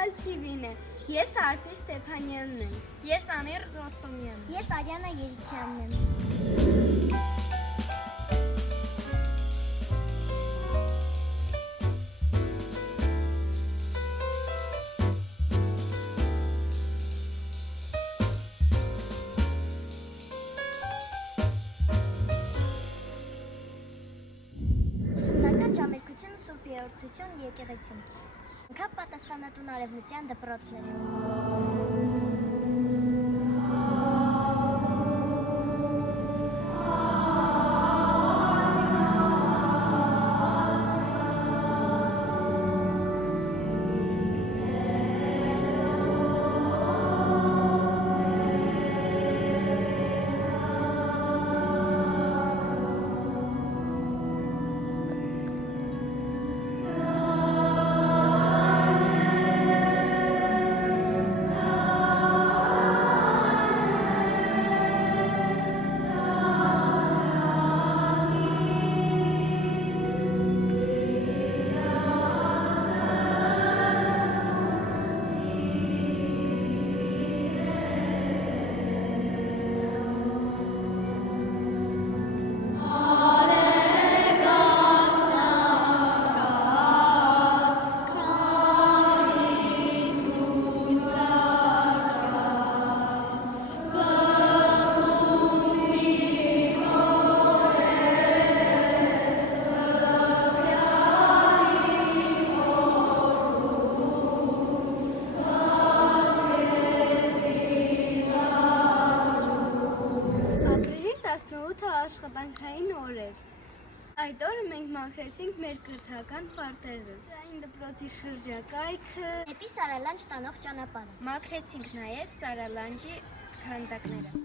Global TV-ն է։ Ես Արփի Ստեփանյանն եմ։ Ես Անիր Ռոստոմյանն եմ։ Ես Արիանա Երիցյանն եմ։ Ուսումնական ճամերկություն Սուրբ Երրորդություն եկեղեցում։ Ինքավ պատասխանատուն Արևմտյան դպրոցն էր։ Աշխատանքային օր էր։ Այդ օրը մենք մաքրեցինք մեր կրթական պարտեզը, այն դպրոցի շրջակայքը, Դեպի Սարալանջ տանող ճանապարհը։ մաքրեցինք նաև Սարալանջի քանդակները։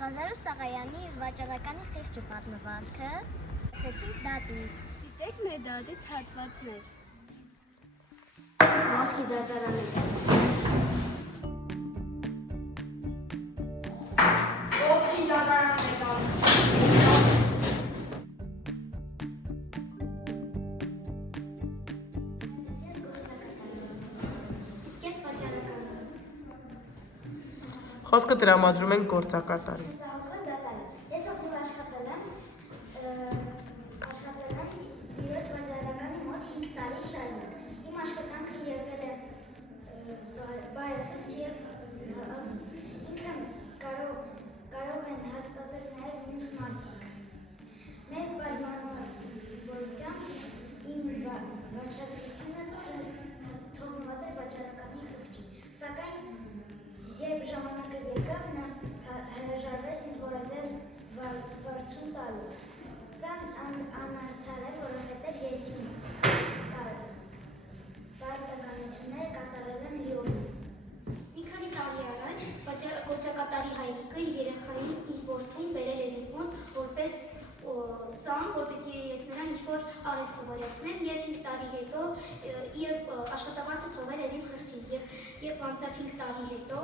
Ղազարու Սաղայանի վաճառականի խիղճը պատմվածքը ցեցինք դատի։ Դիտեք մեր դատից հատվածներ։ Ոսկի դատարաններ։ Ոսկի դատարաններ։ Իսկ ես վաճառական եմ։ Խոսքը տրամադրում են գործակատարին։ Ես ով աշխատել եմ իրոք վաճառականի մոտ 5 տարի շարունակ։ Իմ աշխատանքը եղել է բարեխիղճ և ինքը կարող են հաստատել նաև մյուս մարդիկ։ Մեր պայմանավորությամբ իմ վարչակցությունը թողնված է վաճառականի խիղճի, սակայն երբ ժամանակը եկավ, նա հրաժարվեց ինձ որևէ վարձում տալուց։ Սա անարդար է, որովհետև ես իմ պարտականությունները կատարել եմ Լիոնում։ գործակատարի հայրիկը իր երեխային իր որդուն բերել էր ինձ մոտ որպես սամ, որպեսզի ես նրան ինչ-որ արհեստ սովորեցնեմ և 5 տարի հետո և աշխատավարձը թողել էր իմ խղճին և անցավ 5 տարի հետո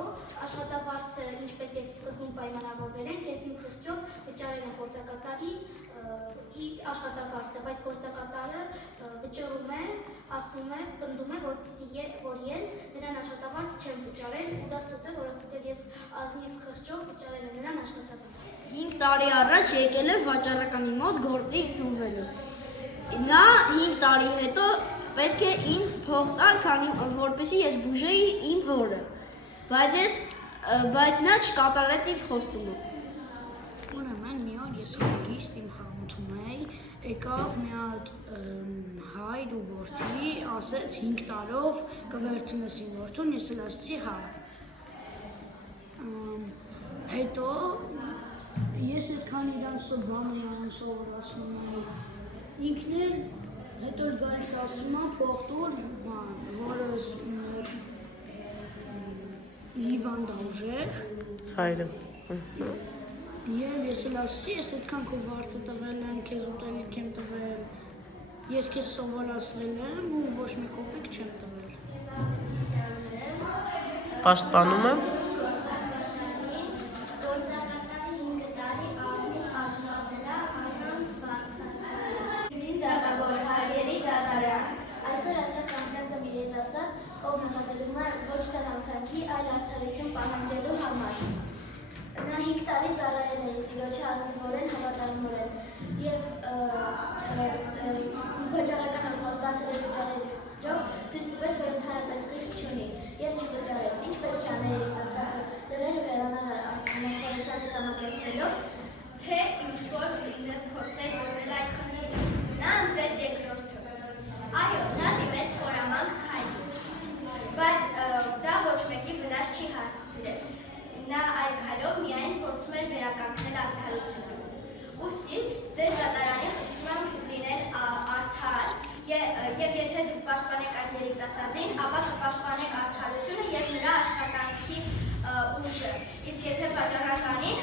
աշխատավարձը ինչպես և սկզբում պայմանավորվել ենք, ես իմ խղճով վճարել եմ գործակատարի աշխատավարձը, բայց գործակատարը վճռում է, ասում է, պնդում է, որ ես նրան աշխատավարձ չեմ վճարել ու դա սուտ է, որովհետև ես ազնիվ խղճով վճարել եմ նրան աշխատավարձ։ 5 տարի առաջ եկել եմ վաճառականի մոտ գործի ընդունվելու։ Նա 5 տարի հետո պետք է ինձ փող տար, քանի որպեսզի ես բուժեի իմ հորը, բայց նա չկատարեց իր խոստումը։ Ուրեմն մի օր ես հանգիստ իմ խանութում էի, եկավ մի հատ հայր ու որդի, ասեց 5 տարով կվերցնես իմ որդուն, ես էլ ասեցի հա։ Հետո ես այդքան իրան բան էի անում, սովորացնում էի, ինքն էլ հետո գալիս ասում է փող տուր, որս հիվանդ ա ուժեր, Հայրը։ և ես էլ ասեցի, ես այդքան քո վարձը տվել եմ, քեզ ուտելիք եմ տվել, ես քեզ սովորացրել եմ ու ոչ մի կոպեկ չեմ տվել։ Պաշտպանում եմ։ Գործակատարի 5 տարի ազնիվ աշխատել է առանց վարձատրելու։ Դատավոր հայերի դատարան։ Այսօր ասել կանգնած եմ երիտասարդ, ով մեղադրվում է ոչ թե հանցանքի, այլ արդարություն պահանջելու համար։ Նա 5 տարի ծառայել է իր տիրոջը ազնիվորեն, հավատարմորեն և վճարական խոստացել է վճարել իր խղճով, ցույց տվեց, որ ընդհանրապես խիղճ չունի և չվճարեց, ինչ պետք է աներ երիտասարդը, դրել վերանալ անախորության հետ համակերպելով, թե ինչ-որ իջև փորձել գործել այդ խնդիրը։ Նա ընտրեց երկրորդը։ Այո, նա դիմեց խորամանկ քայլի, բայց դա ոչ մեկի վնաս չի հասցրել։ Նա այդ քայլով միայն փորձում էր վերականգնել արդարությունը։ Ուստի ձեր դատարանի խնդրում լինել արդար և եթե դուք պաշտպանեք այս երիտասարդին, ապա կպաշտպանեք արդարությունը և նրա աշխատանքի ուժը։ Իսկ եթե վաճառականին,